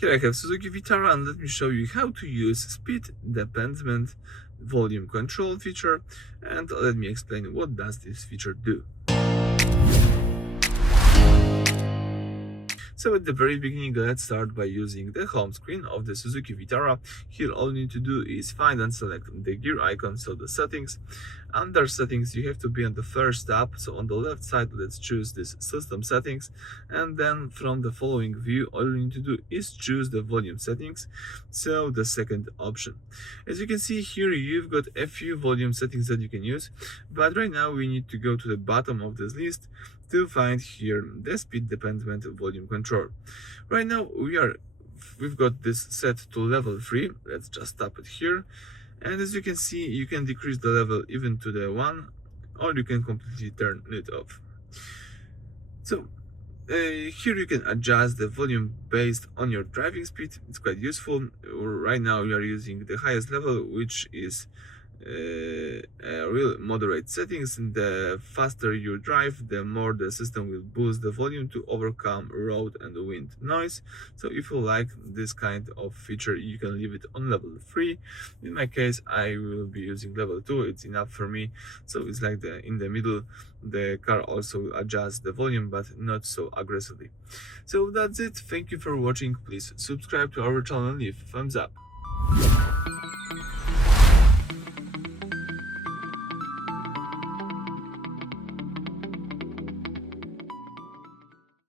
Here I have Suzuki Vitara, and let me show you how to use speed dependent volume control feature, and let me explain what does this feature do. So at the very beginning, let's start by using the home screen of the Suzuki Vitara. Here all you need to do is find and select the gear icon, so the settings. Under settings you have to be on the first tab, so on the left side let's choose this system settings, and then from the following view all you need to do is choose the volume settings, so the second option. As you can see here, you've got a few volume settings that you can use, but right now we need to go to the bottom of this list to find here the speed dependent volume control. Right now we've got this set to level 3. Let's just tap it here, and as you can see, you can decrease the level even to the 1, or you can completely turn it off. So here you can adjust the volume based on your driving speed. It's quite useful. Right now we are using the highest level, which is real moderate settings. The faster you drive, the more the system will boost the volume to overcome road and wind noise. So if you like this kind of feature, you can leave it on level 3. In my case, I will be using level 2. It's enough for me. So it's like in the middle. The car also will adjust the volume, but not so aggressively. So that's it. Thank you for watching. Please subscribe to our channel and leave a thumbs up.